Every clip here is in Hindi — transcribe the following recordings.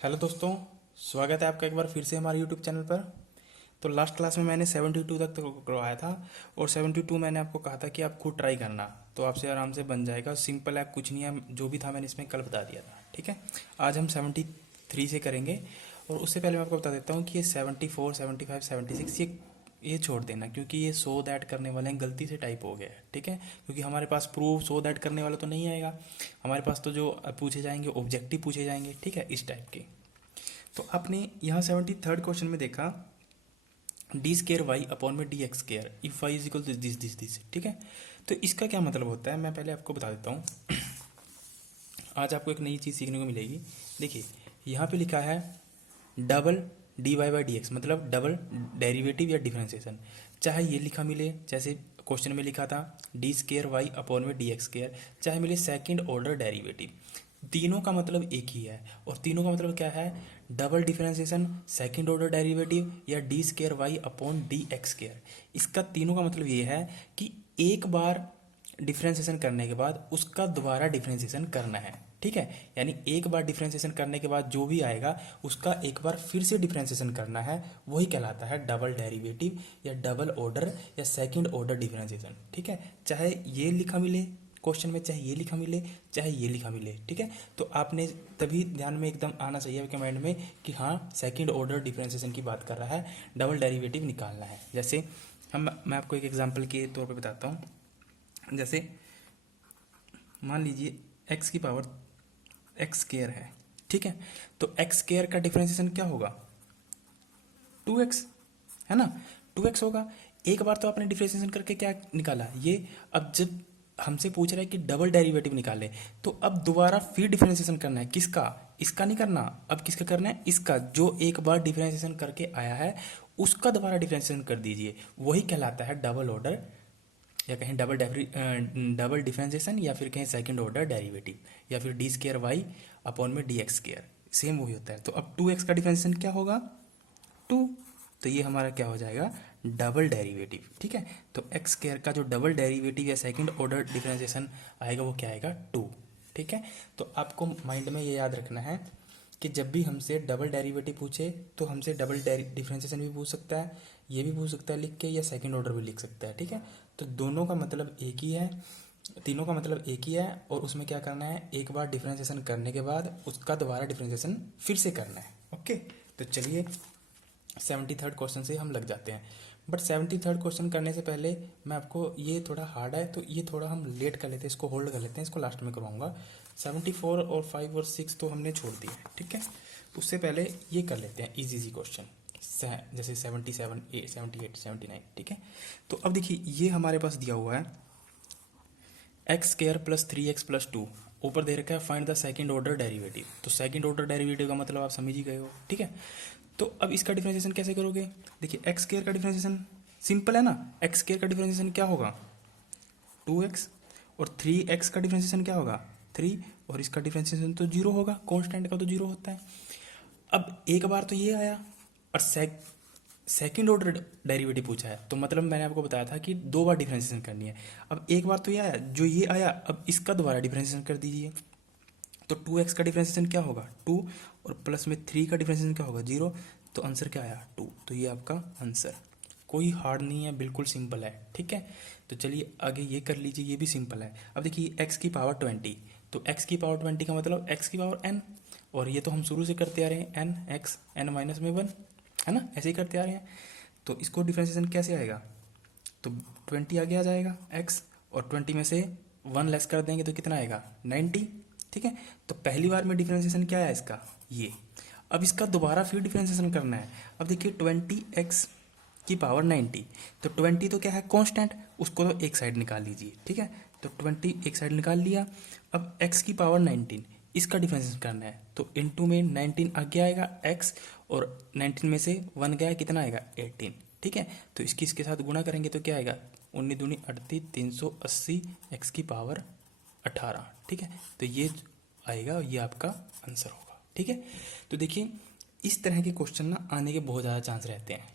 हेलो दोस्तों, स्वागत है आपका एक बार फिर से हमारे यूट्यूब चैनल पर। तो लास्ट क्लास में मैंने 72 तक तो करवाया था और 72 मैंने आपको कहा था कि आप खुद ट्राई करना, तो आपसे आराम से बन जाएगा। सिंपल है, कुछ नहीं है, जो भी था मैंने इसमें कल बता दिया था। ठीक है, आज हम 73 से करेंगे। और उससे पहले मैं आपको बता देता हूँ कि ये 74, 75, 76 ये छोड़ देना, क्योंकि ये सो दैट करने वाले हैं, गलती से टाइप हो गया है। ठीक है, क्योंकि हमारे पास प्रूफ सो दैट करने वाला तो नहीं आएगा। हमारे पास तो जो पूछे जाएंगे ऑब्जेक्टिव पूछे जाएंगे। ठीक है, इस टाइप के। तो आपने यहाँ 73rd क्वेश्चन में देखा डी स्केयर वाई अपॉन में d x square if y is equal to this this this. ठीक है, तो इसका क्या मतलब होता है मैं पहले आपको बता देता हूँ। आज आपको एक नई चीज़ सीखने को मिलेगी। देखिए, यहाँ पे लिखा है double d y by d x, मतलब डबल डेरिवेटिव या डिफरेंशिएशन। चाहे ये लिखा मिले जैसे क्वेश्चन में लिखा था डी स्केयर वाई अपॉन में डी एक्स स्केयर, चाहे मिले सेकंड ऑर्डर डेरिवेटिव, तीनों का मतलब एक ही है। और तीनों का मतलब क्या है? Double differentiation, second order derivative या d square y upon d x square. इसका तीनों का मतलब ये है कि एक बार डिफरेंशिएशन करने के बाद उसका दोबारा डिफरेंशिएशन करना है। ठीक है, यानी एक बार डिफरेंशिएशन करने के बाद जो भी आएगा उसका एक बार फिर से डिफरेंशिएशन करना है, वही कहलाता है डबल डेरिवेटिव या डबल ऑर्डर या सेकंड ऑर्डर डिफरेंशिएशन। ठीक है, चाहे ये लिखा मिले क्वेश्चन में, चाहे ये लिखा मिले, चाहे ये लिखा मिले। ठीक है, तो आपने तभी ध्यान में एकदम आना चाहिए आपके माइंड में कि हाँ, सेकंड ऑर्डर डिफरेंशिएशन की बात कर रहा है, डबल डेरिवेटिव निकालना है। जैसे मैं आपको एक एग्जांपल के तौर पे बताता हूँ। जैसे मान लीजिए एक्स की पावर एक्स स्केयर है। ठीक है, तो एक्स स्केयर का डिफरेंशिएशन क्या होगा? 2x, है ना? 2x होगा। एक बार तो आपने डिफरेंशिएशन करके क्या निकाला ये। अब जब हमसे पूछ रहा है कि डबल डेरिवेटिव निकाले, तो अब दोबारा फिर डिफरेंशिएशन करना है। किसका? इसका नहीं करना, अब किसका करना है? इसका। जो एक बार डिफरेंशिएशन करके आया है उसका दोबारा डिफरेंशिएशन कर दीजिए, वही कहलाता है डबल ऑर्डर, या कहीं डबल डिफरेंशिएशन, या फिर कहीं सेकंड ऑर्डर डेरिवेटिव, या फिर डी स्केयर वाई अपॉन में डी एक्स स्केयर, सेम वही होता है। तो अब 2x का डिफरेंशिएशन क्या होगा? 2। तो ये हमारा क्या हो जाएगा? Double derivative. ठीक है, तो एक्स स्केयर का जो डबल डेरिवेटिव या सेकंड ऑर्डर डिफरेंशिएशन आएगा वो क्या आएगा? 2। ठीक है, तो आपको माइंड में ये याद रखना है कि जब भी हमसे डबल डेरिवेटिव पूछे तो हमसे डबल डिफरेंशिएशन भी पूछ सकता है, ये भी पूछ सकता है लिख के, या सेकंड ऑर्डर भी लिख सकता है। ठीक है, तो दोनों का मतलब एक ही है, तीनों का मतलब एक ही है। और उसमें क्या करना है? एक बार डिफरेंशिएशन करने के बाद उसका दोबारा डिफरेंशिएशन फिर से करना है। ओके, तो चलिए 73rd क्वेश्चन से हम लग जाते हैं। बट 73rd क्वेश्चन करने से पहले मैं आपको, ये थोड़ा हार्ड है तो ये थोड़ा हम लेट कर लेते हैं, इसको होल्ड कर लेते हैं, इसको लास्ट में करवाऊंगा। 74 और 5 और 6 तो हमने छोड़ दिया है। ठीक है, उससे पहले ये कर लेते हैं इजी इजी क्वेश्चन, जैसे 77, 78, 79। ठीक है, तो अब देखिए ये हमारे पास दिया हुआ है x square plus 3x plus 2, ऊपर दे रखा है find the second order derivative. तो सेकंड ऑर्डर डेरिवेटिव का मतलब आप समझ ही गए हो। ठीक है, तो अब इसका डिफरेंशिएशन कैसे करोगे? देखिए एक्स स्केयर का डिफरेंशिएशन सिंपल है ना। एक्स स्केयर का डिफरेंशिएशन क्या होगा? 2x। और 3x का डिफरेंशिएशन क्या होगा? 3। और इसका डिफरेंशिएशन तो 0 होगा, कांस्टेंट का तो 0 होता है। अब एक बार तो ये आया और सेकंड ऑर्डर डेरिवेटिव पूछा है, तो मतलब मैंने आपको बताया था कि दो बार डिफरेंशिएशन करनी है। अब एक बार तो ये आया, जो ये आया अब इसका दोबारा डिफरेंशिएशन कर दीजिए। तो 2x का डिफरेंशिएशन क्या होगा? 2। और प्लस में 3 का डिफरेंशिएशन क्या होगा? 0। तो आंसर क्या आया? 2। तो ये आपका आंसर, कोई हार्ड नहीं है, बिल्कुल सिंपल है। ठीक है, तो चलिए आगे ये कर लीजिए, ये भी सिंपल है। अब देखिए x की पावर 20, तो x की पावर 20 का मतलब x की पावर n, और ये तो हम शुरू से करते आ रहे हैं n x n माइनस में 1, है ना, ऐसे ही करते आ रहे हैं। तो इसको डिफरेंशिएशन कैसे आएगा? तो 20 आगे आ जाएगा x, और 20 में से 1 लेस कर देंगे तो कितना आएगा? 90। ठीक है, तो पहली बार में डिफरेंशिएशन क्या है इसका? ये। अब इसका दोबारा फिर डिफरेंशिएशन करना है। अब देखिए 20x की पावर 90, तो 20 तो क्या है? कांस्टेंट, उसको तो एक साइड निकाल लीजिए। ठीक है, तो 20 एक साइड निकाल लिया। अब x की पावर 19, इसका डिफरेंशिएशन करना है, तो इनटू में 19 आगे आएगा x, और 19 में से 1 गया, कितना आएगा? 18। ठीक है, तो इसके साथ गुणा करेंगे तो क्या आएगा? 19 दूनी 38, 380 x की पावर 18। ठीक है, तो ये आएगा, ये आपका आंसर होगा। ठीक है, तो देखिए इस तरह के क्वेश्चन ना आने के बहुत ज़्यादा चांस रहते हैं,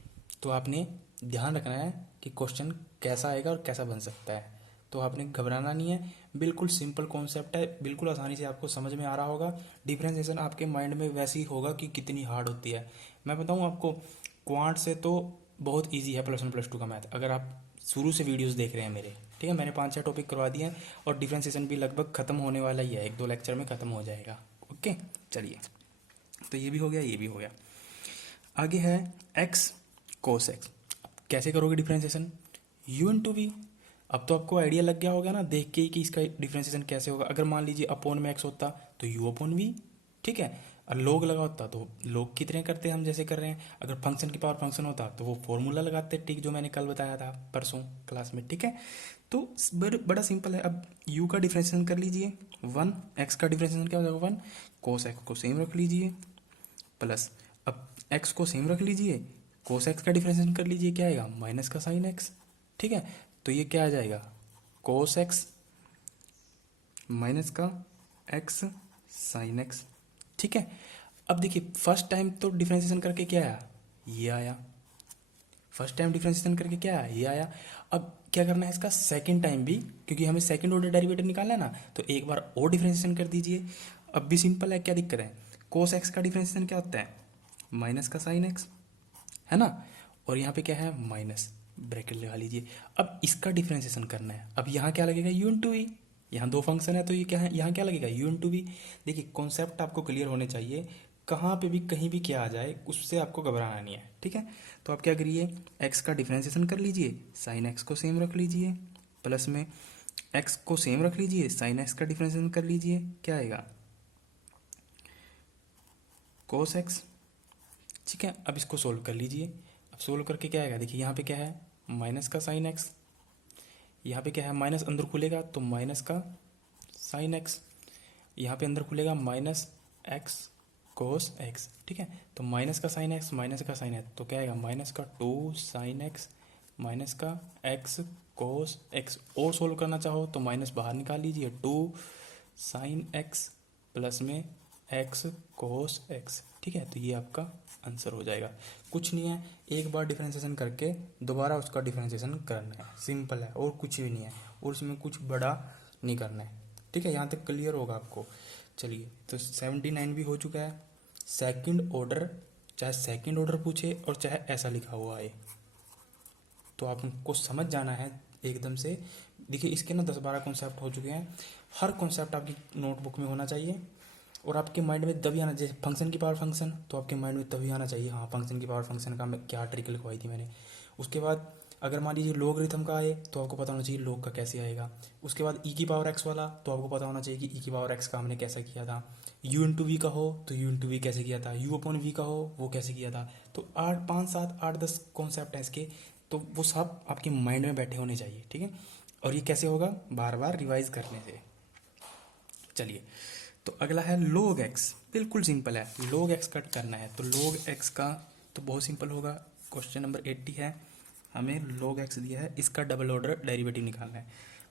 तो आपने ध्यान रखना है कि क्वेश्चन कैसा आएगा और कैसा बन सकता है। तो आपने घबराना नहीं है, बिल्कुल सिंपल कॉन्सेप्ट है, बिल्कुल आसानी से आपको समझ में आ रहा होगा। डिफरेंशिएशन आपके माइंड में वैसे ही होगा कि कितनी हार्ड होती है। मैं बताऊँ आपको, क्वांट से तो बहुत ईजी है प्लस वन प्लस टू का मैथ, अगर आप शुरू से वीडियोस देख रहे हैं मेरे, ठीक है। मैंने 5-6 टॉपिक करवा दिए हैं और डिफरेंशिएशन भी लगभग खत्म होने वाला ही है, 1-2 लेक्चर में खत्म हो जाएगा। ओके, चलिए, तो ये भी हो गया, ये भी हो गया। आगे है एक्स कोस एक्स। कैसे करोगे डिफरेंशिएशन? You into we. अब तो आपको आइडिया लग गया होगा ना देख के ही कि इसका डिफरेंशिएशन कैसे होगा। अगर मान लीजिए अपोन में एक्स होता तो यू अपोन वी, ठीक है। और लोग लगा होता तो लोग कितने करते हम जैसे कर रहे हैं। अगर फंक्शन की पावर फंक्शन होता तो वो फॉर्मूला लगाते, ठीक, जो मैंने कल बताया था परसों क्लास में, ठीक है। तो बड़ा सिंपल है। अब u का डिफरेंशिएशन कर लीजिए 1, x का डिफरेंशिएशन क्या हो जाएगा 1, कोस एक्स को सेम रख लीजिए, प्लस अब x को सेम रख लीजिए, कोस एक्स का डिफरेंशिएशन कर लीजिए, क्या आएगा माइनस का साइन एक्स, ठीक है। तो ये क्या आ जाएगा कोस एक्स माइनस का एक्स साइन एक्स, ठीक है। अब देखिए फर्स्ट टाइम तो डिफरेंशिएशन करके क्या आया, ये आया। फर्स्ट टाइम डिफरेंशिएशन करके क्या आया, ये आया। अब क्या करना है इसका सेकंड टाइम भी, क्योंकि हमें सेकंड ऑर्डर डेरिवेटिव निकालना है ना, तो एक बार और डिफरेंशिएशन कर दीजिए। अब भी सिंपल है, क्या दिक्कत है। कोस एक्स का डिफरेंशिएशन क्या होता है माइनस का साइन एक्स, है ना। और यहाँ पे क्या है माइनस, ब्रैकेट लगा लीजिए। अब इसका डिफरेंशिएशन करना है। अब यहाँ क्या लगेगा यू इंटू वी, यहाँ दो फंक्शन है तो ये क्या है, यहाँ क्या लगेगा यू इंटू वी। देखिए कॉन्सेप्ट आपको क्लियर होने चाहिए, कहाँ पे भी कहीं भी क्या आ जाए उससे आपको घबराना नहीं है, ठीक है। तो आप क्या करिए, एक्स का डिफरेंशिएशन कर लीजिए, साइन एक्स को सेम रख लीजिए, प्लस में एक्स को सेम रख लीजिए, साइन एक्स का डिफरेंशिएशन कर लीजिए, क्या आएगा कोस एक्स, ठीक है। अब इसको सोल्व कर लीजिए। अब सोल्व करके क्या आएगा, देखिए यहाँ पे क्या है माइनस का साइन एक्स, यहाँ पे क्या है माइनस अंदर खुलेगा तो माइनस का साइन एक्स, यहाँ पे अंदर खुलेगा माइनस एक्स कोस एक्स, ठीक है। तो माइनस का साइन एक्स माइनस का साइन एक्स, तो क्या आएगा माइनस का 2 साइन एक्स माइनस का एक्स कोस एक्स। और सोल्व करना चाहो तो माइनस बाहर निकाल लीजिए, 2 साइन एक्स प्लस में एक्स कोस एक्स, ठीक है। तो ये आपका आंसर हो जाएगा। कुछ नहीं है, एक बार डिफरेंशिएशन करके दोबारा उसका डिफरेंशिएशन करना है, सिंपल है और कुछ भी नहीं है, और उसमें कुछ बड़ा नहीं करना है, ठीक है। यहाँ तक क्लियर होगा आपको। चलिए, तो 79 भी हो चुका है। सेकंड ऑर्डर, चाहे सेकंड ऑर्डर पूछे और चाहे ऐसा लिखा हुआ है, तो आपको समझ जाना है एकदम से। देखिए इसके ना 10-12 कॉन्सेप्ट हो चुके हैं, हर कॉन्सेप्ट आपकी नोटबुक में होना चाहिए और आपके माइंड में तभी आना, जैसे फंक्शन की पावर फंक्शन, तो आपके माइंड में तभी आना चाहिए, हाँ फंक्शन की पावर फंक्शन का मैं क्या ट्रिक लिखवाई थी मैंने। उसके बाद अगर मान लीजिए लॉगरिथम का आए तो आपको पता होना चाहिए लॉग का कैसे आएगा। उसके बाद ई की पावर एक्स वाला, तो आपको पता होना चाहिए कि ई की पावर एक्स का हमने कैसा किया था। यू इंटू वी का हो तो यू इंटू वी कैसे किया था, यू अपॉन वी का हो वो कैसे किया था। तो 8, 5, 7, 8, 10 कॉन्सेप्ट हैं इसके, तो वो सब आपके माइंड में बैठे होने चाहिए, ठीक है। और ये कैसे होगा, बार बार रिवाइज करने से। चलिए, तो अगला है log x। बिल्कुल सिंपल है, log x कट करना है। तो log x का तो बहुत सिंपल होगा। क्वेश्चन नंबर 80 है, हमें log x दिया है, इसका डबल ऑर्डर डेरिवेटिव निकालना है।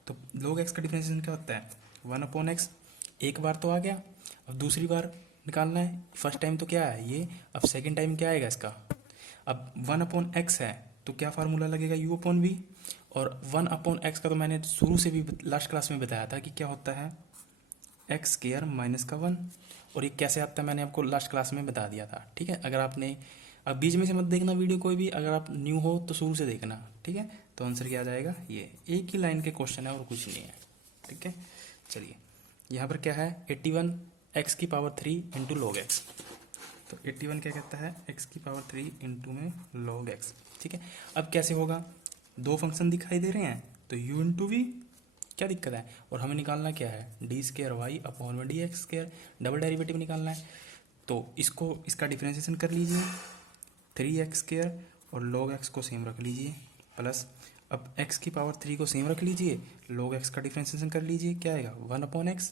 तो log x का डिफरेंशिएशन क्या होता है 1/x। एक बार तो आ गया, अब दूसरी बार निकालना है। फर्स्ट टाइम तो क्या है ये, अब सेकेंड टाइम क्या आएगा इसका। अब 1/x है तो क्या फार्मूला लगेगा u/v। और 1/x का तो मैंने शुरू से भी लास्ट क्लास में बताया था कि क्या होता है एक्स स्क्वायर माइनस का 1। और ये कैसे आता है मैंने आपको लास्ट क्लास में बता दिया था, ठीक है। अगर आपने, अब बीच में से मत देखना वीडियो कोई भी, अगर आप न्यू हो तो शुरू से देखना, ठीक है। तो आंसर क्या आ जाएगा, ये एक ही लाइन के क्वेश्चन है और कुछ नहीं है, ठीक है। चलिए, यहाँ पर क्या है 81 एक्स की पावर 3 इंटू लॉग एक्स। तो 81 क्या कहता है एक्स की पावर 3 इंटू में लॉग एक्स, ठीक है। अब कैसे होगा, दो फंक्शन दिखाई दे रहे हैं तो u इंटू वी, क्या दिक्कत है। और हमें निकालना क्या है डी स्क्र वाई अपॉन में d x square, double derivative निकालना है। तो इसको, इसका डिफरेंशिएशन कर लीजिए 3x स्क्र और log x को सेम रख लीजिए, प्लस अब x की पावर 3 को सेम रख लीजिए, log x का डिफरेंशिएशन कर लीजिए, क्या आएगा 1/x।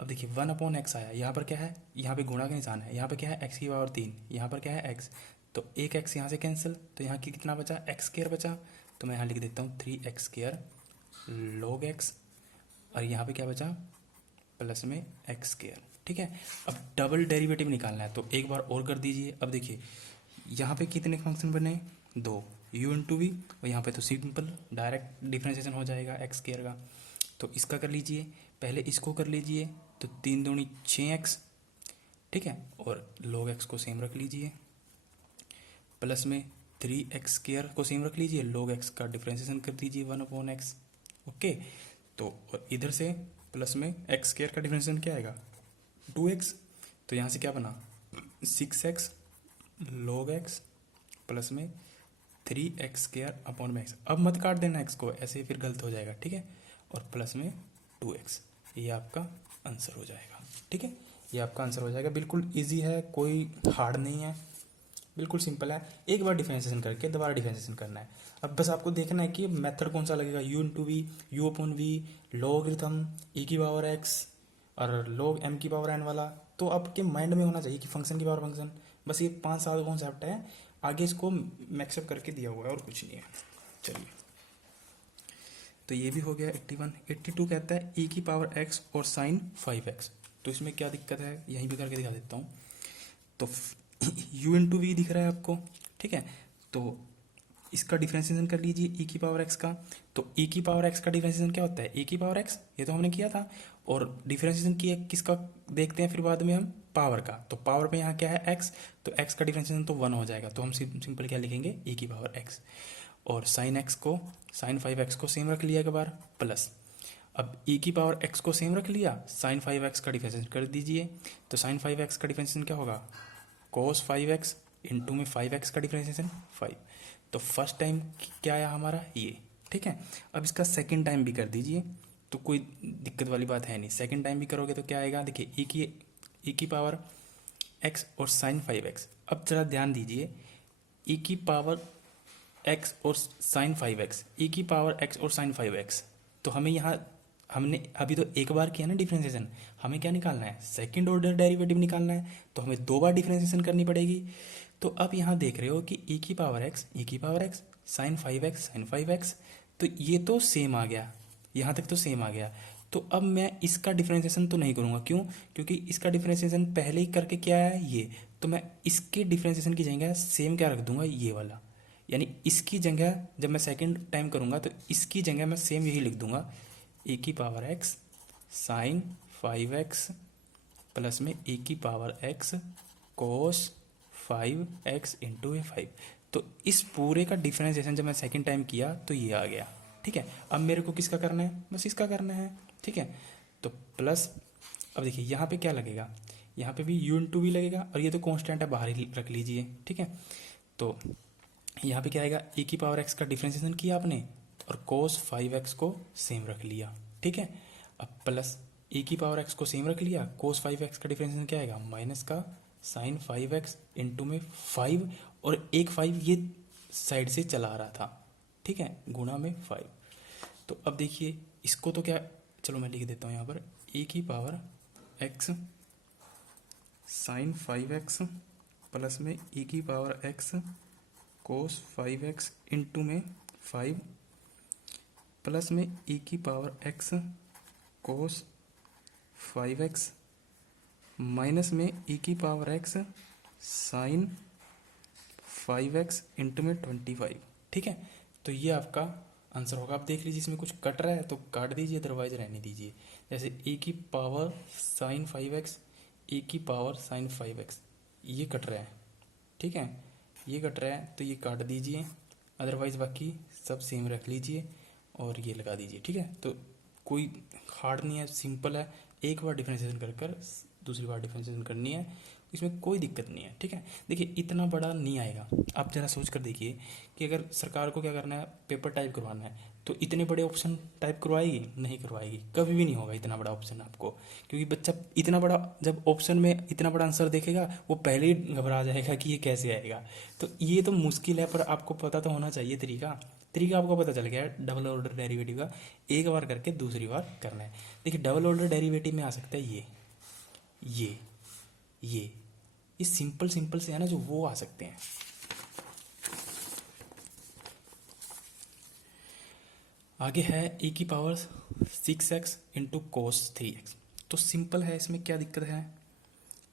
अब देखिए 1/x आया, यहाँ पर क्या है, यहाँ पे गुणा का निशान है, यहाँ पे क्या है x की पावर 3, यहाँ पर क्या है x, तो एक x यहाँ से कैंसिल, तो यहाँ की कितना बचा x स्क्र बचा। तो मैं यहाँ लिख देता हूँ 3x स्क्र log x, और यहाँ पे क्या बचा प्लस में एक्स स्क्र, ठीक है। अब डबल डेरिवेटिव निकालना है तो एक बार और कर दीजिए। अब देखिए यहाँ पे कितने फंक्शन बने, दो, u इंटू वी, और यहाँ पे तो सिंपल डायरेक्ट डिफरेंशिएशन हो जाएगा एक्स स्क्र का। तो इसका कर लीजिए, पहले इसको कर लीजिए, तो 3 दूनी 6x, ठीक है, और log x को सेम रख लीजिए, प्लस में 3x² को सेम रख लीजिए, log x का डिफ्रेंसिएशन कर दीजिए 1/x। ओके, तो और इधर से प्लस में x² का डिफ्रेंसिएशन क्या आएगा 2x, तो यहाँ से क्या बना 6x log x प्लस में 3x²/x। अब मत काट देना x को, ऐसे फिर गलत हो जाएगा, ठीक है, और प्लस में 2x। ये आपका आंसर हो जाएगा, ठीक है, ये आपका आंसर हो जाएगा। बिल्कुल इजी है, कोई हार्ड नहीं है, बिल्कुल सिंपल है। एक बार डिफरेंशिएशन करके दोबारा डिफरेंशिएशन करना है। अब बस आपको देखना है कि मेथड कौन सा लगेगा, u into v, u upon v, logarithm e की पावर x और log m की पावर n वाला। तो आपके माइंड में होना चाहिए कि फंक्शन की पावर फंक्शन। बस ये 5 साल कॉन्सेप्ट है, आगे इसको मैक्सअप करके दिया हुआ है और कुछ नहीं है। चलिए, तो ये भी हो गया 81। 82 कहता है e की पावर x और साइन 5x। तो इसमें क्या दिक्कत है, यहीं भी करके दिखा देता हूँ। तो u इंटू वी दिख रहा है आपको, ठीक है, तो इसका डिफरेंशिएशन कर लीजिए e की पावर x का। तो e की पावर x का डिफरेंशिएशन क्या होता है, e की पावर x, ये तो हमने किया था। और डिफरेंशिएशन किया किसका देखते हैं फिर बाद में हम, पावर का। तो पावर में यहाँ क्या है x, तो x का डिफरेंशिएशन तो 1 हो जाएगा। तो हम सिंपल क्या लिखेंगे e की पावर x, और साइन x को, साइन 5x को सेम रख लिया एक बार, प्लस अब e की पावर x को सेम रख लिया, साइन 5x का डिफरेंशिएशन कर दीजिए। तो साइन 5x का डिफरेंशिएशन क्या होगा, cos 5x इंटू में 5x का डिफरेंशिएशन 5। तो फर्स्ट टाइम क्या आया हमारा ये, ठीक है। अब इसका सेकंड टाइम भी कर दीजिए, तो कोई दिक्कत वाली बात है नहीं। सेकंड टाइम भी करोगे तो क्या आएगा, देखिए e की पावर x और साइन 5x। अब जरा ध्यान दीजिए, e की पावर x और साइन 5x, e की पावर x और साइन 5x। तो हमें यहाँ, हमने अभी तो एक बार किया ना डिफरेंशिएशन, हमें क्या निकालना है, सेकंड ऑर्डर डेरिवेटिव निकालना है। तो हमें 2 बार डिफरेंशिएशन करनी पड़ेगी। तो अब यहाँ देख रहे हो कि e की पावर x साइन 5x, तो ये तो सेम आ गया, यहाँ तक तो सेम आ गया। तो अब मैं इसका डिफरेंशिएशन तो नहीं करूँगा, क्यों, क्योंकि इसका डिफरेंशिएशन पहले ही करके क्या है ये। तो मैं इसके डिफरेंशिएशन की जगह सेम क्या रख दूंगा, ये वाला, यानी इसकी जगह जब मैं सेकंड टाइम करूँगा तो इसकी जगह मैं सेम यही लिख दूंगा, e की power x sine 5x plus में e की power x cos 5x into 5। तो इस पूरे का डिफरेंशिएशन जब मैं सेकंड टाइम किया तो ये आ गया, ठीक है। अब मेरे को किसका करना है, बस इसका करना है, ठीक है। तो प्लस, अब देखिए यहाँ पे क्या लगेगा, यहाँ पे भी u इंटू वी लगेगा, और ये तो कांस्टेंट है, बाहर ही रख लीजिए, ठीक है। तो यहाँ पे क्या आएगा, e की पावर x का डिफरेंशिएशन किया आपने और cos 5x को सेम रख लिया, ठीक है। अब प्लस e की पावर x को सेम रख लिया, cos 5x का डिफरेंशिएशन क्या आएगा, माइनस का साइन 5x इंटू में 5, और एक 5 ये साइड से चला आ रहा था, ठीक है, गुणा में 5। तो अब देखिए इसको तो क्या, चलो मैं लिख देता हूँ यहाँ पर, e की power x sine 5x plus में e की power x cos 5x into में 5 प्लस में e की power x cos 5x minus में e की power x sine 5x into में 25, ठीक है। तो ये आपका आंसर होगा। आप देख लीजिए, इसमें कुछ कट रहा है तो काट दीजिए, अदरवाइज रहने दीजिए। जैसे e की पावर साइन 5x, e की पावर साइन 5x, ये कट रहा है, ठीक है, ये कट रहा है तो ये काट दीजिए, अदरवाइज बाकी सब सेम रख लीजिए और ये लगा दीजिए, ठीक है। तो कोई हार्ड नहीं है, सिंपल है। एक बार डिफरेंशिएशन कर दूसरी बार डिफरेंशिएशन करनी है, इसमें कोई दिक्कत नहीं है, ठीक है। देखिए इतना बड़ा नहीं आएगा। आप जरा सोच कर देखिए कि अगर सरकार को क्या करना है, पेपर टाइप करवाना है, तो इतने बड़े ऑप्शन टाइप करवाएगी, नहीं करवाएगी, कभी भी नहीं होगा इतना बड़ा ऑप्शन आपको। क्योंकि बच्चा इतना बड़ा, जब ऑप्शन में इतना बड़ा आंसर देखेगा वो पहले ही घबरा जाएगा कि ये कैसे आएगा। तो ये तो मुश्किल है, पर आपको पता तो होना चाहिए तरीका आपको पता चल गया है डबल ऑर्डर डेरिवेटिव का। एक बार करके दूसरी बार करना है। देखिए डबल ऑर्डर डेरिवेटिव में आ सकता है ये सिंपल से है ना, जो वो आ सकते हैं। आगे है e की power 6x into cos 3x। तो सिंपल है, इसमें क्या दिक्कत है।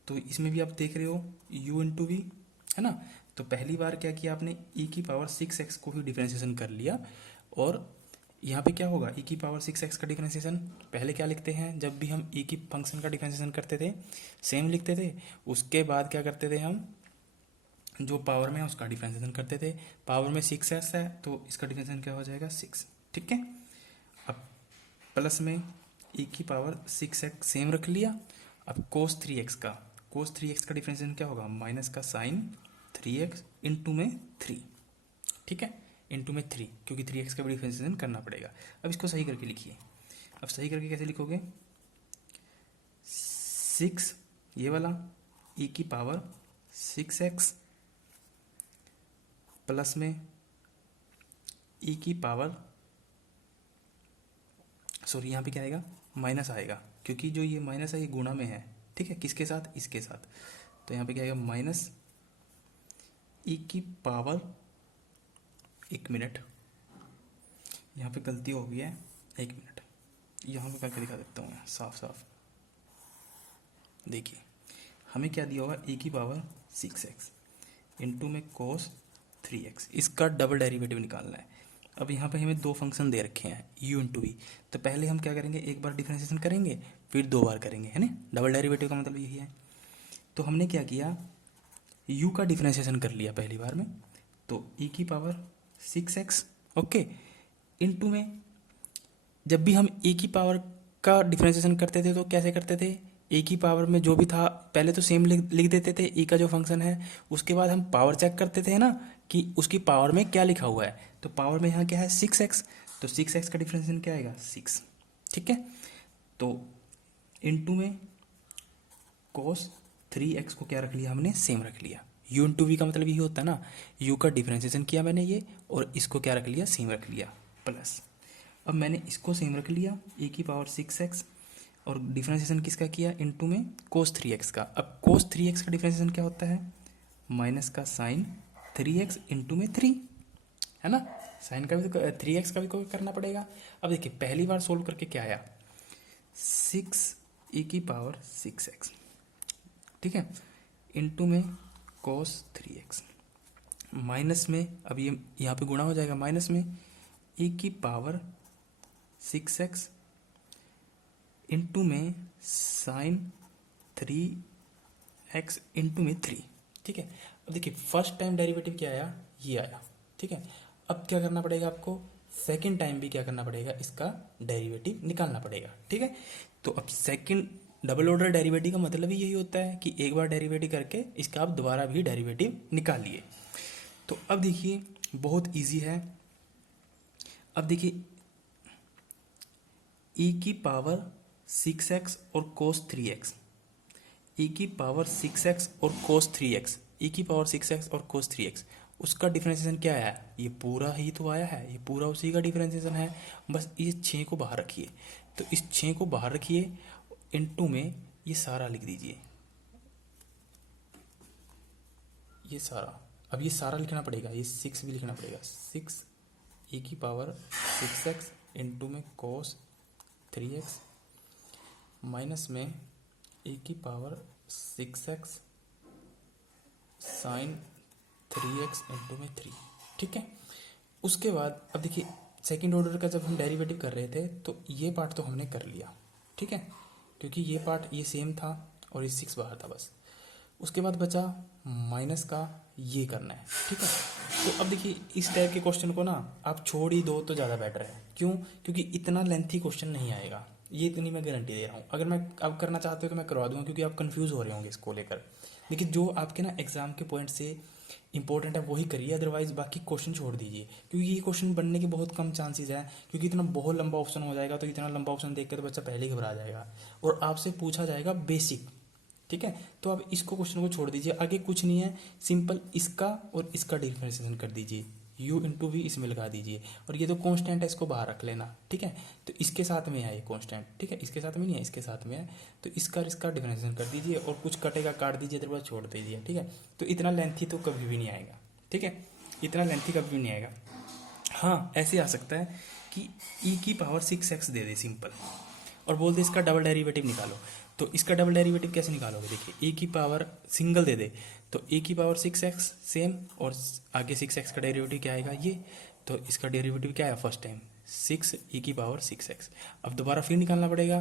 तो इसमें भी आप देख रहे हो u इंटू वी, है ना। तो पहली बार क्या किया आपने, e की पावर 6x को ही डिफरेंशिएशन कर लिया और यहाँ पे क्या होगा, e की पावर 6x का डिफरेंशिएशन पहले क्या लिखते हैं, जब भी हम e की फंक्शन का डिफरेंशिएशन करते थे सेम लिखते थे, उसके बाद क्या करते थे हम, जो पावर में है उसका डिफरेंशिएशन करते थे। पावर में 6x है तो इसका डिफरेंशिएशन क्या हो जाएगा 6, ठीक है। अब प्लस में e की पावर 6x सेम रख लिया। अब cos 3x का डिफरेंशिएशन क्या होगा, माइनस का साइन 3x इंटू में 3, ठीक है, इंटू में 3, क्योंकि 3x का भी डिफरेंशिएशन करना पड़ेगा। अब इसको सही करके लिखिए। अब सही करके कैसे लिखोगे, 6 ये वाला e की पावर 6x प्लस में e की पावर, सॉरी यहाँ पे क्या आएगा, माइनस आएगा, क्योंकि जो ये माइनस है ये गुणा में है, ठीक है, किसके साथ, इसके साथ। तो यहाँ पे क्या आएगा, माइनस e की पावर, एक मिनट यहाँ पे गलती हो गई है, एक मिनट यहाँ पे करके दिखा देता हूँ मैं साफ साफ। देखिए हमें क्या दिया होगा, e की पावर 6x इंटू में cos 3x, इसका डबल डेरिवेटिव निकालना है। अब यहाँ पे हमें दो फंक्शन दे रखे हैं u इंटू वी, तो पहले हम क्या करेंगे, एक बार डिफरेंशिएशन करेंगे फिर दो बार करेंगे, है ना। डबल डेरिवेटिव का मतलब यही है। तो हमने क्या किया, u का डिफरेंशिएशन कर लिया पहली बार में, तो e की पावर 6x, ओके, इंटू में जब भी हम e की पावर का डिफरेंशिएशन करते थे तो कैसे करते थे, e की पावर में जो भी था पहले तो सेम लिख देते थे e का जो फंक्शन है, उसके बाद हम पावर चेक करते थे ना कि उसकी पावर में क्या लिखा हुआ है। तो पावर में यहाँ क्या है 6x, तो 6x का डिफरेंशिएशन क्या आएगा 6, ठीक है। तो इंटू में cos 3x को क्या रख लिया हमने, सेम रख लिया। u इंटू वी का मतलब यही होता है ना, u का डिफरेंशिएशन किया मैंने ये, और इसको क्या रख लिया, सेम रख लिया, प्लस। अब मैंने इसको सेम रख लिया e की पावर 6x, और डिफरेंशिएशन किसका किया, इंटू में cos 3x का। अब cos 3x का डिफरेंशिएशन क्या होता है, माइनस का साइन 3x इंटू में 3, है ना। साइन का भी तो 3x का भी कोई करना पड़ेगा। अब देखिए पहली बार सोल्व करके क्या आया, 6 e की पावर 6x, ठीक है, इंटू में cos 3x, माइनस में, अब ये यहाँ पे गुणा हो जाएगा, माइनस में e की पावर 6x इंटू में साइन 3x इंटू में 3, ठीक है। अब देखिए फर्स्ट टाइम डेरिवेटिव क्या आया, ये आया, ठीक है। अब क्या करना पड़ेगा आपको, सेकंड टाइम भी क्या करना पड़ेगा, इसका डेरिवेटिव निकालना पड़ेगा, ठीक है। तो अब सेकंड डबल ऑर्डर डेरिवेटिव का मतलब ही यही होता है कि एक बार डेरिवेटिव करके इसका आप दोबारा भी डेरिवेटिव निकालिए। तो अब देखिए बहुत इजी है। अब देखिए e की पावर 6x और cos 3x, e की पावर 6x और cos 3x, e की पावर 6x और cos 3x, उसका डिफरेंशिएशन क्या आया, ये पूरा ही तो आया है, ये पूरा उसी का डिफरेंशिएशन है। बस इस 6 को बाहर रखिए, तो इस 6 को बाहर रखिए, इनटू में ये सारा लिख दीजिए, ये सारा। अब ये सारा लिखना पड़ेगा, ये 6 भी लिखना पड़ेगा, 6 e की पावर 6x इंटू में cos 3x माइनस में e की power 6x sine 3x into में 3, ठीक है। उसके बाद अब देखिए सेकंड ऑर्डर का जब हम डेरिवेटिव कर रहे थे तो ये पार्ट तो हमने कर लिया, ठीक है, क्योंकि ये पार्ट ये सेम था और ये 6 बाहर था बस। उसके बाद बचा माइनस का ये करना है, ठीक है। तो अब देखिए इस टाइप के क्वेश्चन को ना आप छोड़ ही दो तो ज़्यादा बेटर है। क्यों, क्योंकि इतना लेंथी क्वेश्चन नहीं आएगा, ये इतनी मैं गारंटी दे रहा हूँ। अगर मैं अब करना चाहते हो तो मैं करवा दूंगा, क्योंकि आप कंफ्यूज हो रहे होंगे इसको लेकर। लेकिन जो आपके ना एग्जाम के पॉइंट से इंपॉर्टेंट है वही करिए, अदरवाइज बाकी क्वेश्चन छोड़ दीजिए, क्योंकि ये क्वेश्चन बनने के बहुत कम चांसेस हैं। क्योंकि इतना बहुत लंबा ऑप्शन हो जाएगा, तो इतना लंबा ऑप्शन देख कर तो बच्चा पहले ही घबरा जाएगा और आपसे पूछा जाएगा बेसिक, ठीक है। तो आप इसको क्वेश्चन को छोड़ दीजिए, आगे कुछ नहीं है, सिंपल इसका और इसका डिफरेंशिएशन कर दीजिए, u इंटू वी इसमें लगा दीजिए, और ये तो कांस्टेंट है इसको बाहर रख लेना, ठीक है। तो इसके साथ में है ये कांस्टेंट, ठीक है, इसके साथ में नहीं है, इसके साथ में है, तो इसका और इसका डिफरेंशिएशन कर दीजिए, और कुछ कटेगा काट दीजिए, अदरवाइज छोड़ दीजिए, ठीक है। तो इतना लेंथी तो कभी भी नहीं आएगा, ठीक है, इतना लेंथी कभी भी नहीं आएगा। हाँ ऐसे आ सकता है कि e की power 6x they they simple, और बोल दे इसका डबल डेरिवेटिव निकालो। तो इसका डबल डेरिवेटिव कैसे निकालोगे, देखिए e की पावर सिंगल दे दे तो e की पावर 6x सेम, और आगे 6x का डेरिवेटिव क्या आएगा ये, तो इसका डेरिवेटिव क्या है फर्स्ट टाइम 6e⁻6x। अब दोबारा फिर निकालना पड़ेगा,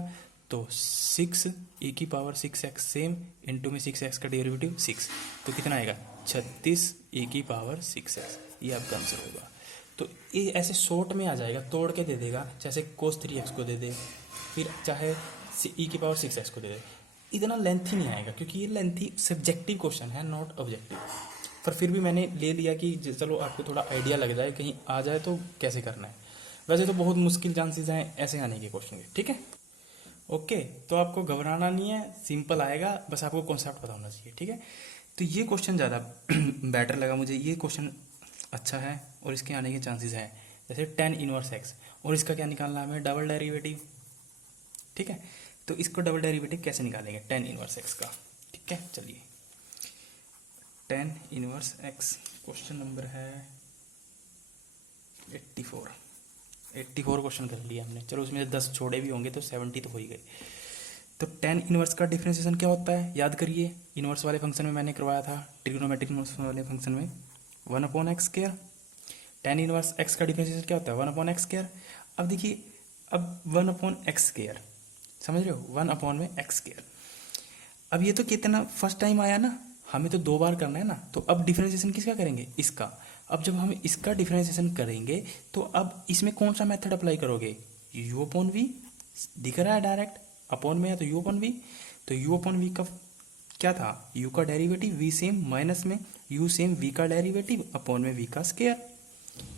तो 6e⁻6x सेम, इंटू में 6x का डेरिवेटिव 6, तो कितना आएगा 36e⁻6x। ये आपका आंसर होगा। तो ये ऐसे शॉर्ट में आ जाएगा, तोड़ के दे देगा, जैसे cos 3x को दे दे, फिर चाहे e⁻6x को दे दे। इतना लेंथी नहीं आएगा क्योंकि ये लेंथी सब्जेक्टिव क्वेश्चन है, नॉट ऑब्जेक्टिव। पर फिर भी मैंने ले लिया कि चलो आपको थोड़ा आइडिया लग जाए, कहीं आ जाए तो कैसे करना है। वैसे तो बहुत मुश्किल चांसेस हैं ऐसे आने के क्वेश्चन के, ठीक है। ओके, तो आपको घबराना नहीं है, सिंपल आएगा, बस आपको कॉन्सेप्ट पता होना चाहिए, ठीक है। तो ये क्वेश्चन ज़्यादा बेटर लगा मुझे, ये क्वेश्चन अच्छा है और इसके आने के चांसेस हैं। जैसे tan इनवर्स x, और इसका क्या निकालना है हमें, डबल डेरिवेटिव, ठीक है। तो इसको डबल डेरिवेटिव कैसे निकालेंगे tan इनवर्स x का, ठीक है। चलिए tan inverse x, question number है 84 क्वेश्चन कर लिया हमने। चलो उसमें 10 छोड़े भी होंगे तो 70 तो हो ही गए। तो tan इनवर्स का डिफरेंशिएशन क्या होता है, याद करिए। इनवर्स वाले फंक्शन में मैंने करवाया था, ट्रिग्नोमेट्रिक इनवर्स वाले फंक्शन में 1/x²। tan इनवर्स x का डिफरेंशिएशन क्या होता है, 1/x²। अब देखिए, अब 1/x², समझ रहे हो, 1/x²। अब ये तो कितना फर्स्ट टाइम आया ना, हमें तो 2 बार करना है ना। तो अब डिफरेंशिएशन किसका करेंगे, इसका। अब जब हम इसका डिफरेंशिएशन करेंगे तो अब इसमें कौन सा मेथड अप्लाई करोगे, u/v, दिख रहा है डायरेक्ट, अपॉन में है तो u/v। तो u/v का क्या था, u का डेरिवेटिव, v सेम, माइनस में u सेम v का डेरिवेटिव, अपॉन में v का स्क्वायर।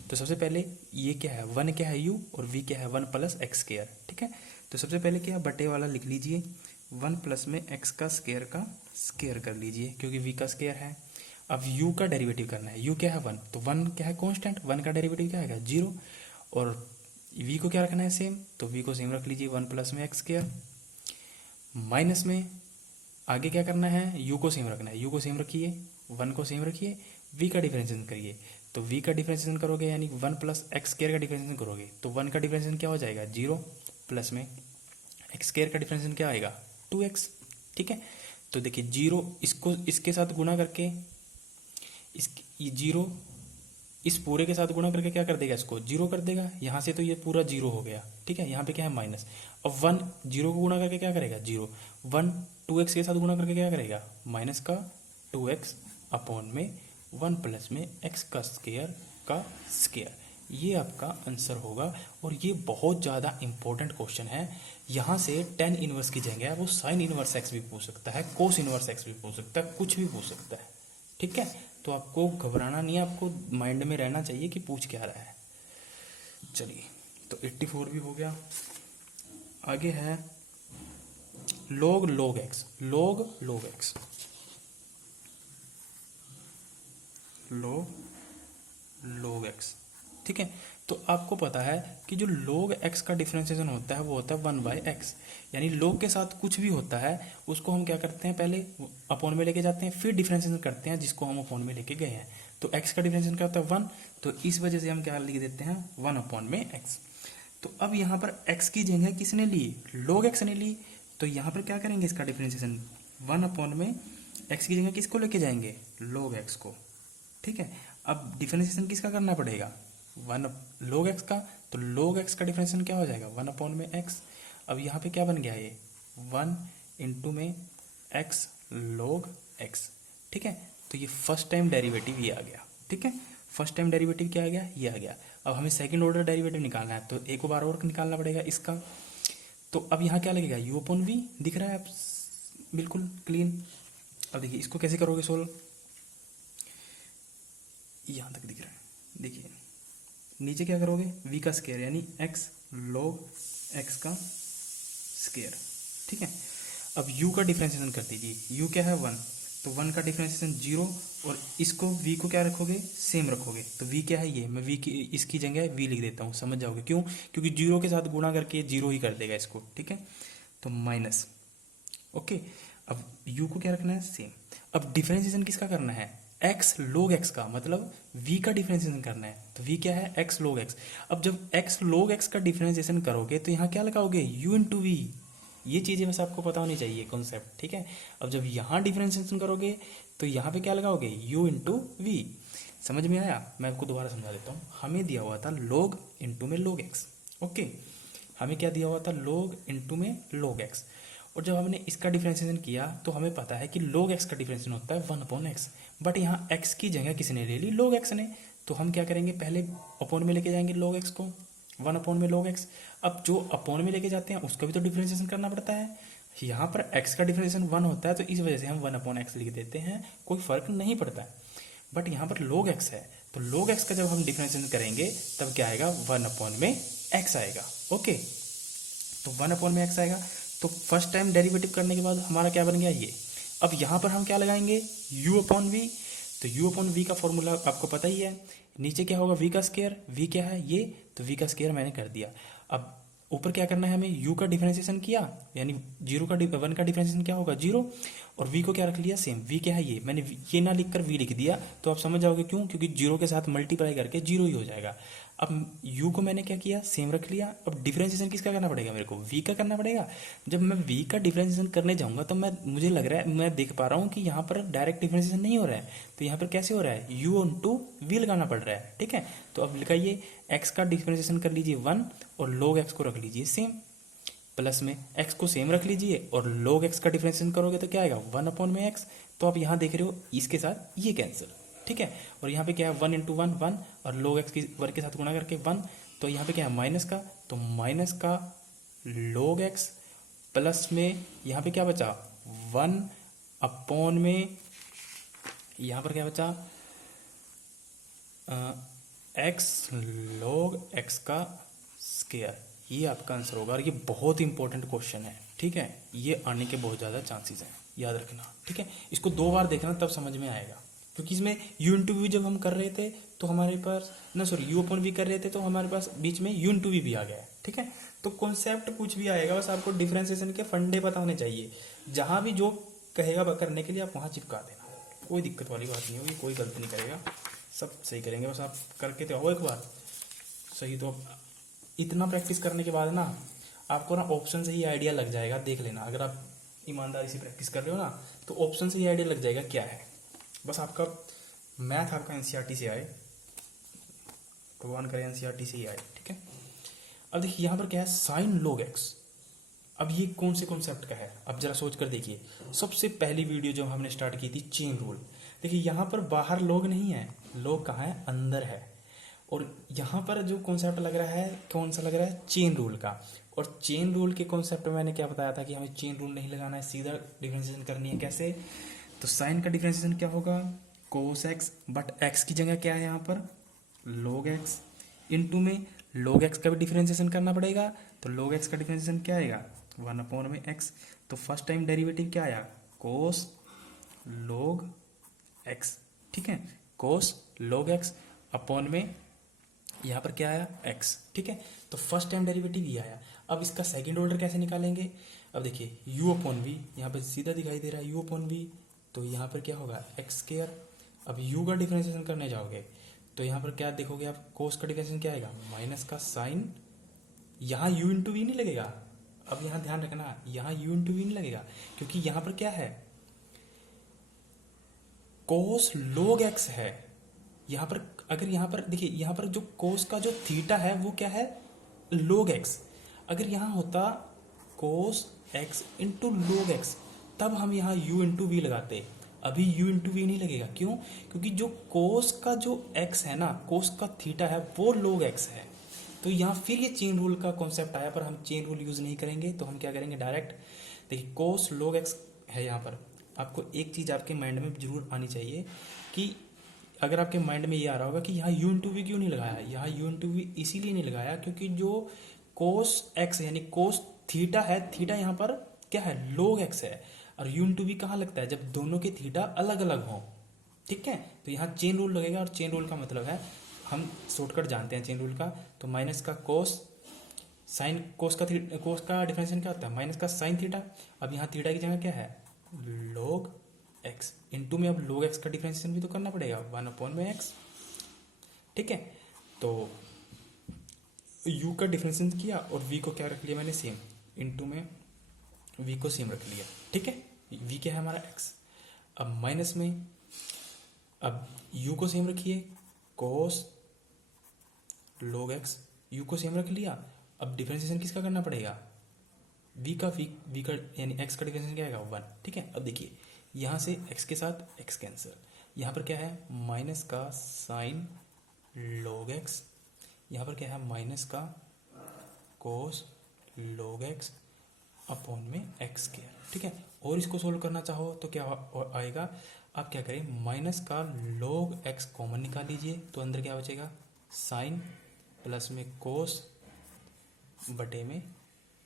तो सबसे पहले ये क्या है, 1 क्या है u, और v क्या है 1+x², ठीक है। तो सबसे पहले क्या, बटे वाला लिख लीजिए, 1 प्लस में x का स्क्वायर कर लीजिए, क्योंकि v का स्क्वायर है। अब u का डेरिवेटिव करना है, u क्या है 1, तो 1 क्या है कांस्टेंट, 1 का डेरिवेटिव क्या आएगा 0, और v को क्या रखना है सेम, तो v को सेम रख लीजिए, 1 प्लस में x², माइनस में आगे क्या करना है, u को सेम रखना है, u को सेम रखिए, 1 को सेम रखिए, v का डिफरेंशिएशन करिए। तो v का डिफरेंशिएशन करोगे यानी 1+x² का डिफरेंशिएशन करोगे, तो 1 का डिफरेंशिएशन क्या हो जाएगा 0, प्लस में x² का डिफरेंशिएशन क्या आएगा 2x, ठीक है। तो देखिए 0 इसको इसके साथ गुणा करके, ये 0 इस पूरे के साथ गुणा करके क्या कर देगा, इसको 0 कर देगा। यहाँ से तो ये पूरा 0 हो गया, ठीक है। यहाँ पे क्या है माइनस। अब 1 0 को गुणा करके क्या करेगा 0, 1 2x के साथ गुणा करके क्या करेगा, माइनस का 2x, अपॉन में 1 प्लस में x का स्क्वायर। ये आपका आंसर होगा। और ये बहुत ज़्यादा इंपॉर्टेंट क्वेश्चन है। यहाँ से tan इनवर्स की जगह वो sin इनवर्स x भी पूछ सकता है, cos इनवर्स x भी पूछ सकता है, कुछ भी पूछ सकता है, ठीक है। तो आपको घबराना नहीं है, आपको माइंड में रहना चाहिए कि पूछ क्या रहा है। चलिए, तो 84 भी हो गया। आगे है log x, log x, ठीक है। तो आपको पता है कि जो log x का डिफरेंशिएशन होता है वो होता है 1/x, यानी log के साथ कुछ भी होता है उसको हम क्या करते हैं, पहले अपॉन में लेके जाते हैं, फिर डिफरेंशिएशन करते हैं जिसको हम अपॉन में लेके गए हैं। तो x का डिफरेंशिएशन क्या होता है 1, तो इस वजह से हम क्या लिख देते हैं 1/x। तो अब यहाँ पर x की जगह किसने ली, log x ने ली। तो यहाँ पर क्या करेंगे, इसका डिफरेंशिएशन 1/x की जगह किसको लेके जाएंगे, log x को, ठीक है। अब डिफरेंशिएशन किसका करना पड़ेगा, 1 log x का। तो log x का डिफरेंशिएशन क्या हो जाएगा 1/x। अब यहाँ पे क्या बन गया, ये 1 इंटू में x log x, ठीक है। तो ये फर्स्ट टाइम डेरिवेटिव ये आ गया, ठीक है। फर्स्ट टाइम डेरिवेटिव क्या आ गया, ये आ गया। अब हमें सेकंड ऑर्डर डेरिवेटिव निकालना है, तो एक बार और निकालना पड़ेगा इसका। तो अब यहाँ क्या लगेगा, u/v, दिख रहा है बिल्कुल क्लीन। अब देखिए इसको कैसे करोगे सोल्व, यहाँ तक दिख रहा है, देखिए नीचे क्या करोगे, v का स्क्वायर यानी x log x का स्क्वायर, ठीक है। अब u का डिफरेंशिएशन कर दीजिए, u क्या है 1, तो 1 का डिफरेंशिएशन 0, और इसको v को क्या रखोगे, सेम रखोगे। तो v क्या है, ये मैं v की इसकी जगह v लिख देता हूँ, समझ जाओगे क्यों, क्योंकि 0 के साथ गुणा करके 0 ही कर देगा इसको, ठीक है। तो माइनस, ओके। अब u को क्या रखना है, सेम। अब डिफरेंशिएशन किसका करना है, x log x का, मतलब v का डिफरेंशिएशन करना है। तो v क्या है, x log x। अब जब x log x का डिफरेंशिएशन करोगे तो यहाँ क्या लगाओगे, u इंटू वी। ये चीज़ें बस आपको पता होनी चाहिए कॉन्सेप्ट, ठीक है। अब जब यहाँ डिफरेंशिएशन करोगे तो यहाँ पे क्या लगाओगे, u इंटू वी। समझ में आया, मैं आपको दोबारा समझा देता हूँ। हमें दिया हुआ था log इंटू में log x, ओके, हमें क्या दिया हुआ था, log इंटू में log x। और जब हमने इसका डिफरेंशिएशन किया तो हमें पता है कि log x का डिफरेंशिएशन होता है 1/x, बट यहाँ x की जगह किसने ले ली, log x ने। तो हम क्या करेंगे, पहले अपॉन में लेके जाएंगे log x को, 1/log x। अब जो अपॉन में लेके जाते हैं उसका भी तो डिफरेंशिएशन करना पड़ता है। यहाँ पर x का डिफरेंशिएशन 1 होता है तो इस वजह से हम 1/x लिख देते हैं, कोई फर्क नहीं पड़ता है। बट यहाँ पर log x है, तो log x का जब हम डिफरेंशिएशन करेंगे तब क्या आएगा, 1/x आएगा। ओके, तो 1/x आएगा। तो फर्स्ट टाइम डेरिवेटिव करने के बाद हमारा क्या बन गया ये। अब यहाँ पर हम क्या लगाएंगे, u/v। तो u/v का फॉर्मूला आपको पता ही है, नीचे क्या होगा, v का स्क्वायर, v क्या है ये, तो v का स्क्वायर मैंने कर दिया। अब ऊपर क्या करना है हमें, u का डिफरेंशिएशन किया, यानी 1 का डिफरेंशिएशन क्या होगा 0, और v को क्या रख लिया सेम, v क्या है ये, मैंने ये ना लिख कर v लिख दिया, तो आप समझ जाओगे क्यों, क्योंकि 0 के साथ मल्टीप्लाई करके 0 ही हो जाएगा। अब u को मैंने क्या किया, सेम रख लिया। अब डिफरेंशिएशन किसका करना पड़ेगा मेरे को, v का करना पड़ेगा। जब मैं v का डिफरेंशिएशन करने जाऊंगा तो मुझे लग रहा है, मैं देख पा रहा हूँ कि यहाँ पर डायरेक्ट डिफरेंशिएशन नहीं हो रहा है, तो यहाँ पर कैसे हो रहा है, u इंटू v लगाना पड़ रहा है। ठीक है, तो अब लिखाइए, x का डिफरेंशिएशन कर लीजिए 1 और log x को रख लीजिए सेम, प्लस में x को सेम रख लीजिए और log x का डिफरेंशिएशन करोगे तो क्या आएगा, 1/x। तो आप यहाँ देख रहे हो इसके साथ ये कैंसिल, ठीक है। और यहाँ पे क्या है, 1 इंटू 1 1, और log x की वर्ग के साथ गुणा करके 1, तो यहाँ पे क्या है माइनस का, तो माइनस का log x, प्लस में यहाँ पे क्या बचा 1/, यहाँ पर क्या बचा x log x का स्क्वायर। ये आपका आंसर होगा, और ये बहुत इंपॉर्टेंट क्वेश्चन है, ठीक है। ये आने के बहुत ज़्यादा चांसेस हैं, याद रखना, ठीक है। इसको 2 बार देखना तब समझ में आएगा, क्योंकि इसमें u इंटू वी जब हम कर रहे थे तो हमारे पास ना, सॉरी u/v कर रहे थे तो हमारे पास बीच में u इंटू वी भी आ गया है, ठीक है। तो कॉन्सेप्ट कुछ भी आएगा, बस आपको डिफरेंशिएशन के फंडे पता होने चाहिए। जहाँ भी जो कहेगा करने के लिए आप वहाँ चिपका देना, कोई दिक्कत वाली बात नहीं होगी, कोई गलती नहीं करेगा, सब सही करेंगे। बस आप करके तो आओ एक बार सही। तो इतना प्रैक्टिस करने के बाद ना आपको ना ऑप्शन से ही आइडिया लग जाएगा, देख लेना। अगर आप ईमानदारी से प्रैक्टिस कर रहे हो ना तो ऑप्शन से ही आइडिया लग जाएगा क्या है। बस आपका मैथ आपका एनसीईआरटी से आए, भगवान करे एनसीईआरटी से ही आए, ठीक है। अब देखिए यहाँ पर क्या है, साइन log x। अब ये कौन से कॉन्सेप्ट का है, अब जरा सोच कर देखिए। सबसे पहली वीडियो जो हमने स्टार्ट की थी चेन रूल, देखिए यहाँ पर बाहर log नहीं है, log कहाँ है, अंदर है। और यहाँ पर जो कॉन्सेप्ट लग रहा है, कौन सा लग रहा है, चेन रूल का। और चेन रूल के कॉन्सेप्ट में मैंने क्या बताया था कि हमें चेन रूल नहीं लगाना है, सीधा डिफरेंशिएशन करनी है। कैसे, तो साइन का डिफरेंशिएशन क्या होगा, कोस एक्स, बट एक्स की जगह क्या है यहाँ पर, log x, इनटू में log x का भी डिफरेंशिएशन करना पड़ेगा। तो log x का डिफरेंशिएशन क्या आएगा, 1/x। तो फर्स्ट टाइम डेरिवेटिव क्या आया, कोस log x, ठीक है, कोस log x अपॉन में यहाँ पर क्या आया, x, ठीक है। तो फर्स्ट टाइम डेरिवेटिव ये आया। अब इसका सेकंड ऑर्डर कैसे निकालेंगे, अब देखिए u/v, यहाँ पर सीधा दिखाई दे रहा है u/v, तो यहाँ पर क्या होगा एक्स स्क्वायर। अब u का डिफरेंशिएशन करने जाओगे तो यहाँ पर क्या देखोगे आप, कोस का डिफरेंशिएशन क्या आएगा, माइनस का साइन, यहाँ u इंटू वी नहीं लगेगा। अब यहाँ ध्यान रखना, यहाँ u इंटू वी नहीं लगेगा, क्योंकि यहाँ पर क्या है, कोस log x है। यहाँ पर अगर यहाँ पर देखिए, यहाँ पर जो कोस का जो थीटा है वो क्या है, log x। अगर यहाँ होता कोस x इंटू log x, तब हम यहाँ u इंटू वी लगाते। अभी u इंटू वी नहीं लगेगा, क्यों, क्योंकि जो कोस का जो x है ना, कोस का थीटा है वो log x है। तो यहाँ फिर ये चेन रूल का कॉन्सेप्ट आया, पर हम चेन रूल यूज नहीं करेंगे। तो हम क्या करेंगे, डायरेक्ट देखिए कोस log x है। यहाँ पर आपको एक चीज आपके माइंड में जरूर आनी चाहिए कि अगर आपके माइंड में ये आ रहा होगा कि यहाँ u इंटू वी क्यों नहीं लगाया, यहाँ u इंटू वी इसीलिए नहीं लगाया क्योंकि जो कोस x यानी कोस थीटा है, थीटा यहाँ पर क्या है, log x है। और u इंटू वी कहाँ लगता है, जब दोनों के थीटा अलग अलग हों, ठीक है। तो यहाँ चेन रूल लगेगा, और चेन रूल का मतलब है, हम शॉर्टकट जानते हैं चेन रूल का, तो माइनस का कोस साइन, कोस का डिफरेंशिएशन क्या होता है, माइनस का साइन थीटा। अब यहाँ थीटा की जगह क्या है, log x, इंटू में अब log x का डिफरेंशिएशन भी तो करना पड़ेगा, 1/x, ठीक है। तो u का डिफरेंशिएशन किया और v को क्या रख लिया मैंने सेम, इंटू में v को सेम रख लिया, ठीक है। v क्या है हमारा x। अब माइनस में, अब u को सेम रखिए, cos log x, u को सेम रख लिया, अब डिफरेंशिएशन किसका करना पड़ेगा, v का यानी x का डिफरेंशिएशन क्या आएगा 1, ठीक है। अब देखिए यहाँ से x के साथ x कैंसिल, यहाँ पर क्या है माइनस का साइन log x, यहाँ पर क्या है माइनस का कोस log x अपॉन में x स्क्वायर, ठीक है। और इसको सोल्व करना चाहो तो क्या आएगा, आप क्या करें माइनस का log x कॉमन निकाल लीजिए, तो अंदर क्या बचेगा साइन प्लस में कोस बटे में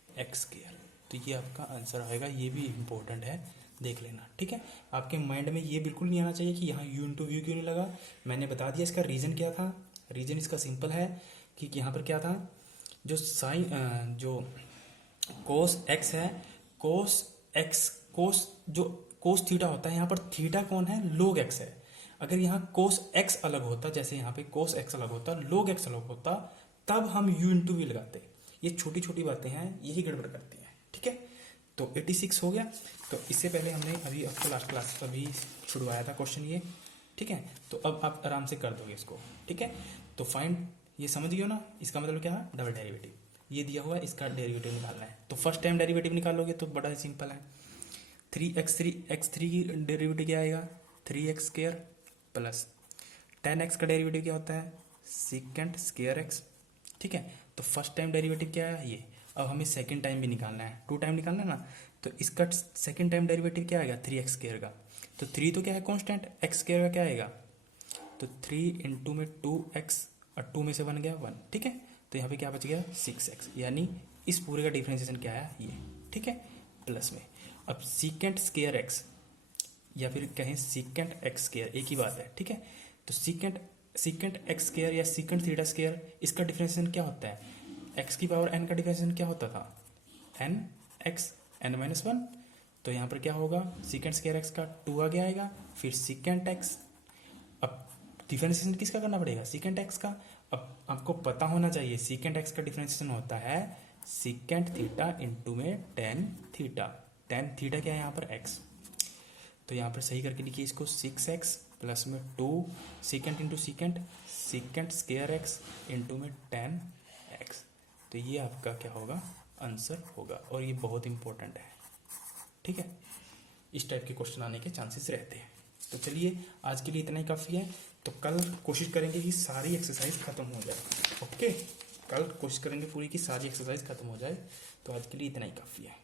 x स्क्वायर। तो ये आपका आंसर आएगा, ये भी इम्पोर्टेंट है, देख लेना, ठीक है। आपके माइंड में ये बिल्कुल नहीं आना चाहिए कि यहाँ u इंटू व्यू क्यों नहीं लगा। मैंने बता दिया इसका रीज़न क्या था। रीज़न इसका सिंपल है कि यहाँ पर क्या था, जो साइन जो कोस x है, कोस थीटा होता है, यहाँ पर थीटा कौन है log x है। अगर यहाँ कोस x अलग होता, जैसे यहाँ पे कोस x अलग होता, log x अलग होता, तब हम u इंटू वी लगाते। ये छोटी छोटी बातें हैं, यही गड़बड़ करती हैं, ठीक है। तो 86 हो गया। तो इससे पहले हमने अभी आपको लास्ट क्लास अभी छुड़वाया था क्वेश्चन ये, ठीक है। तो अब आप आराम से कर दोगे इसको, ठीक है। तो फाइंड, ये समझ गए हो ना, इसका मतलब क्या है डबल डेरिवेटिव, ये दिया हुआ है, इसका डेरिवेटिव निकालना है। तो फर्स्ट टाइम डेरिवेटिव निकालोगे तो बड़ा सिंपल है, 3x3 की डेरिवेटिव क्या आएगा 3x स्क्वायर प्लस 10x का डेरिवेटिव क्या होता है सेकेंड स्क्वायर x, ठीक है। तो फर्स्ट टाइम डेरिवेटिव क्या है ये। अब हमें सेकंड टाइम भी निकालना है, 2 टाइम निकालना है ना, तो इसका सेकंड टाइम डेरिवेटिव क्या आएगा 3x स्क्वायर का। तो 3 तो क्या है कांस्टेंट, x स्क्वायर का क्या आएगा, तो 3 इंटू में 2x और 2 में से 1 गया 1, ठीक है। तो यहाँ पे क्या बच गया 6x, यानी इस पूरे का डिफरेंशिएशन क्या है ये, ठीक है, प्लस में। अब सीकेंट स्क्वायर x या फिर कहें सीकेंट x स्क्वायर, एक ही बात है, ठीक है। तो सीकेंट x स्क्वायर या सीकेंट थीटा स्क्वायर, इसका डिफरेंशिएशन क्या होता है, x की पावर n का डिफरेंशिएशन क्या होता था n x n माइनस 1। तो यहाँ पर क्या होगा सीकेंट स्क्वायर x का 2 आगे आएगा, फिर सीकेंट x। अब डिफरेंशिएशन किसका करना पड़ेगा सीकेंट x का। अब आपको पता होना चाहिए सीकेंट x का डिफरेंशिएशन होता है सीकेंट थीटा इंटू में टेन थीटा। टेन थीटा क्या है यहाँ पर x, तो यहाँ पर सही करके लिखिए इसको 6x प्लस में 2 secant into secant square x into में 10x। तो ये आपका क्या होगा आंसर होगा, और ये बहुत इंपॉर्टेंट है, ठीक है। इस टाइप के क्वेश्चन आने के चांसेस रहते हैं। तो चलिए आज के लिए इतना ही काफ़ी है। तो कल कोशिश करेंगे कि सारी एक्सरसाइज खत्म हो जाए, ओके। कल कोशिश करेंगे पूरी की सारी एक्सरसाइज खत्म हो जाए। तो आज के लिए इतना ही काफ़ी है।